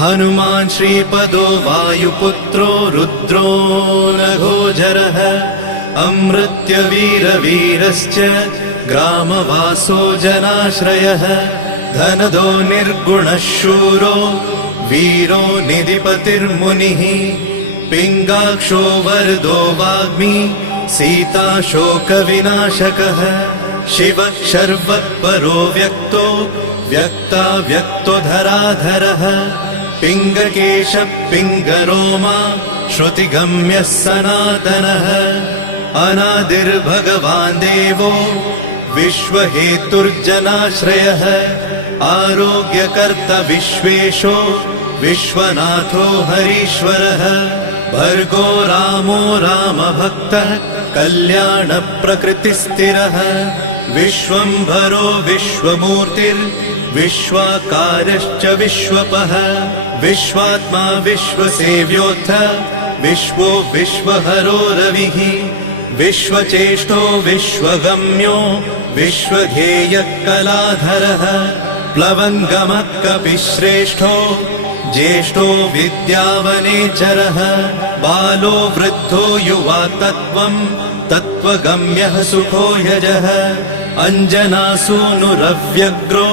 हनुमान् श्रीपदो वायुपुत्रो रुद्रो नघोजरः अमृत्यवीरवीरश्च ग्रामवासो जनाश्रयः धनदो निर्गुणः शूरो वीरो निधिपतिर्मुनिः पिङ्गाक्षो वरदो वाग्मी सीताशोकविनाशकः शिवः शर्वत्परो व्यक्तो व्यक्तो धराधरः पिङ्गकेशः पिङ्गरोमा श्रुतिगम्यः सनातनः अनादिर्भगवान् देवो विश्वहेतुर्जनाश्रयः आरोग्यकर्ता विश्वेशो विश्वनाथो हरीश्वरः भर्गो रामो रामभक्तः कल्याणप्रकृतिस्थिरः विश्वम्भरो विश्वमूर्तिर्विश्वाकारश्च विश्वपः विश्वात्मा विश्वसेव्योऽथ विश्वो विश्वहरो रविः विश्वचेष्टो विश्वगम्यो विश्वध्येयः कलाधरः प्लवङ्गमः कपिश्रेष्ठो ज्येष्ठो विद्यावनेचरः बालो वृद्धो युवा तत्त्वगम्यः सुखो यजः अञ्जनासूनुरव्यग्रो